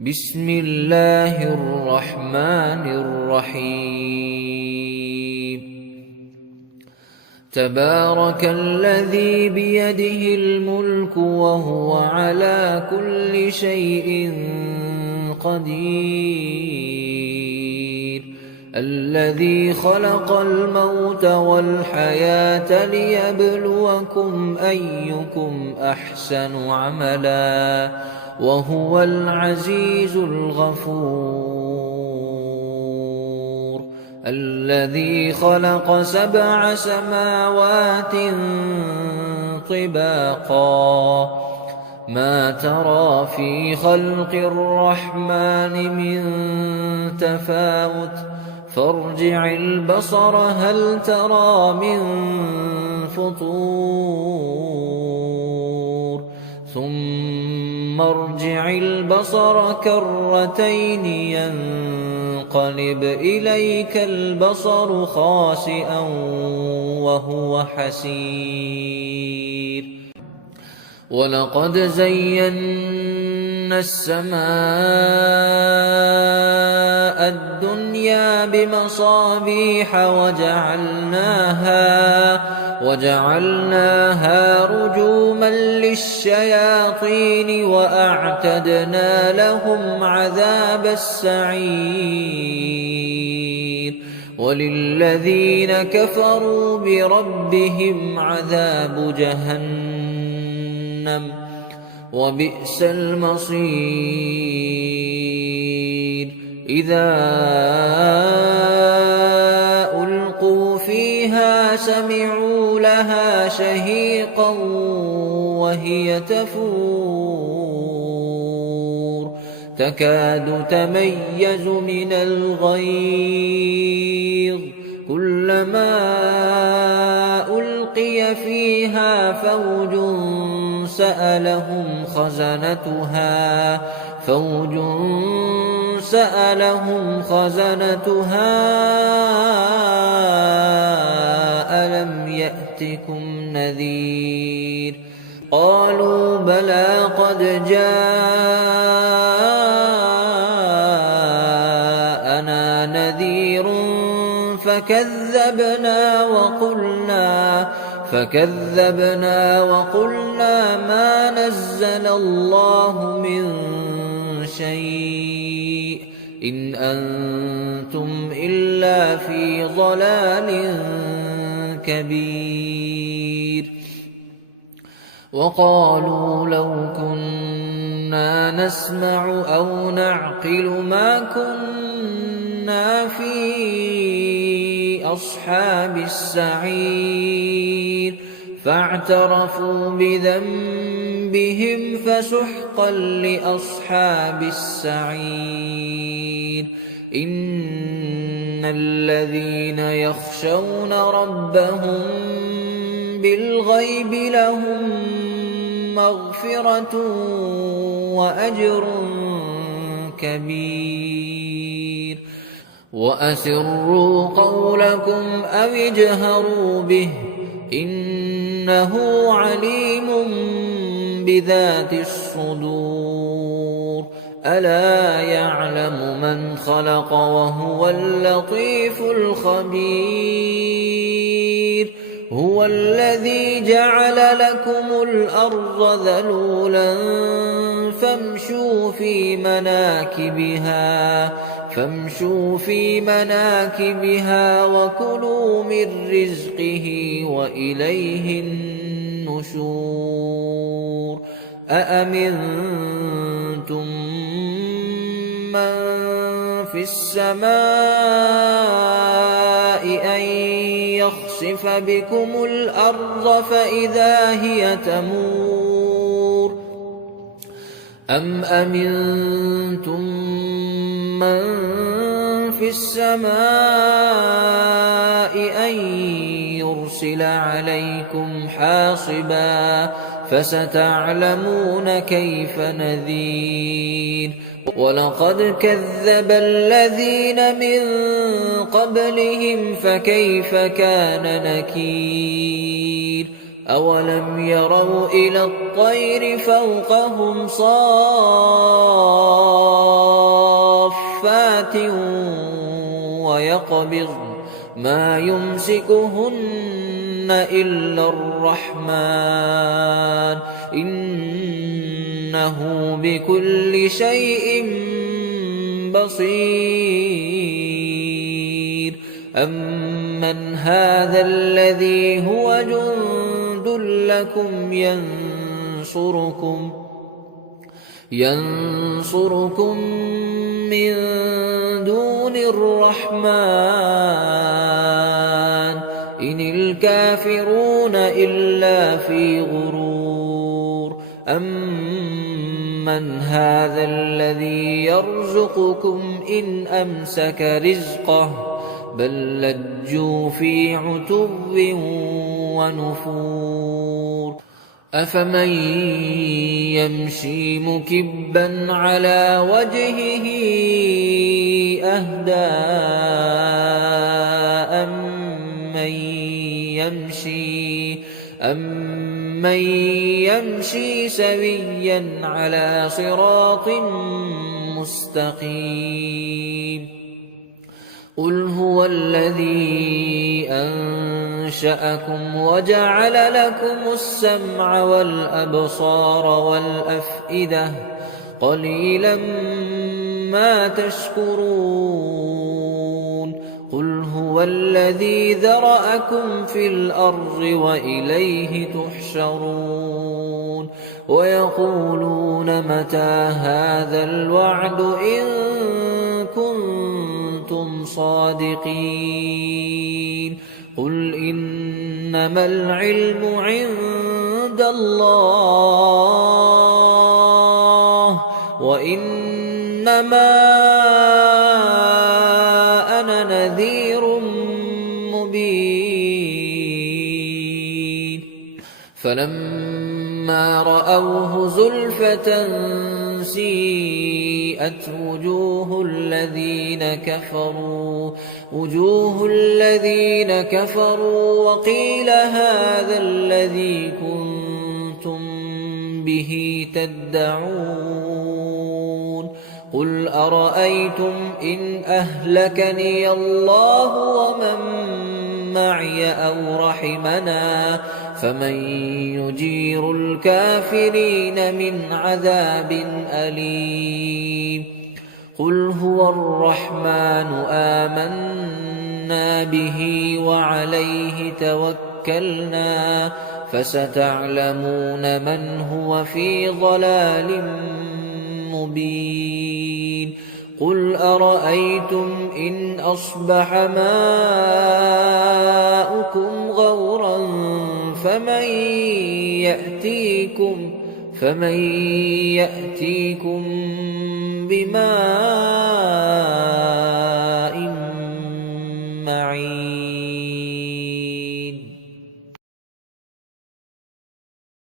بسم الله الرحمن الرحيم تبارك الذي بيده الملك وهو على كل شيء قدير الذي خلق الموت والحياة ليبلوكم أيكم أحسن عملا وهو العزيز الغفور الذي خلق 7 سماوات طباقا ما ترى في خلق الرحمن من تفاوت فارجع البصر هل ترى من فطور ثم ارجع البصر كرتين ينقلب إليك البصر خاسئا وهو حسير ولقد زينا السماء الدنيا بمصابيح وجعلناها رجوما للشياطين وأعتدنا لهم عذاب السعير وللذين كفروا بربهم عذاب جهنم وبئس المصير إذا ألقوا فيها سمعوا لها شهيقا وهي تفور تكاد تميز من الغيظ كلما ألقي فيها فوج سألهم خزنتها ألم يأتكم نذير قالوا بلى قد جاءنا نذير فكذبنا وقلنا ما نزل الله من شيء إن أنتم إلا في ضلال كبير وقالوا لو كنا نسمع أو نعقل ما كنا في أصحاب السعير فاعترفوا بذنبهم فسحقا لأصحاب السعير إن الذين يخشون ربهم بالغيب لهم مغفرة وأجر كبير وأسروا قولكم أو اجهروا به إنه عليم بذات الصدور ألا يعلم من خلق وهو اللطيف الخبير هو الذي جعل لكم الأرض ذلولا فامشوا في مناكبها وكلوا من رزقه وإليه النشور أأمنتم من في السماء أن يخسف بكم الأرض فإذا هي تمور أم أمنتم من في السماء أن يرسل عليكم حاصبا فستعلمون كيف نذير ولقد كذب الذين من قبلهم فكيف كان نكير أَوَلَمْ يَرَوْا إِلَى الطَّيْرِ فَوْقَهُمْ صَافَّاتٍ وَيَقْبِضْنَ مَا يُمْسِكُهُنَّ إِلَّا الرَّحْمَنُ إِنَّهُ بِكُلِّ شَيْءٍ بَصِيرٌ أَمَّنْ هَذَا الَّذِي هُوَ جُندٌ لَّكُمْ يَنصُرُكُم مِّن دُونِ الرَّحْمَٰنِ إِنِ الْكَافِرُونَ إِلَّا فِي غُرُورٍ أَمَّنْ هَٰذَا الَّذِي يَرْزُقُكُمْ إِنْ أَمْسَكَ رِزْقَهُ بَل لَّجُّوا فِي عُتُوٍّ وَنُفُورٍ أَفَمَن يَمْشِي مُكِبًّا عَلَىٰ وَجْهِهِ أَهْدَىٰ أَمَّن يَمْشِي سَوِيًّا عَلَىٰ صِرَاطٍ مُّسْتَقِيمٍ قُلْ هُوَ الَّذِي أَنشَأَكُمْ وَجَعَلَ لَكُمُ السَّمْعَ وَالْأَبْصَارَ وَالْأَفْئِدَةَ قَلِيلًا مَّا تَشْكُرُونَ قُلْ هُوَ الَّذِي ذَرَأَكُمْ فِي الْأَرْضِ وَإِلَيْهِ تُحْشَرُونَ وَيَقُولُونَ مَتَىٰ هَٰذَا الْوَعْدُ إِن كُنتُمْ صَادِقِينَ قُلْ إِنَّمَا الْعِلْمُ عِندَ اللَّهِ وَإِنَّمَا أَنَا نَذِيرٌ مُّبِينٌ فَلَمَّا رَأَوْهُ زُلْفَةً سِيئَتْ وُجُوهُ الَّذِينَ كَفَرُوا وَقِيلَ هَٰذَا الَّذِي كُنتُم بِهِ تَدَّعُونَ قُلْ أَرَأَيْتُمْ إِنْ أَهْلَكَنِيَ اللَّهُ وَمَن مَّعِيَ أَوْ رَحِمَنَا فَمَن يُجِيرُ الْكَافِرِينَ مِنْ عَذَابٍ أَلِيمٍ قُلْ هُوَ الرَّحْمَٰنُ آمَنَّا بِهِ وَعَلَيْهِ تَوَكَّلْنَا فَسَتَعْلَمُونَ مَنْ هُوَ فِي ضَلَالٍ مُّبِينٍ قُلْ أَرَأَيْتُمْ إِنْ أَصْبَحَ مَاؤُكُمْ غَوْرًا فَمَن يَأْتِيكُم بِمَاءٍ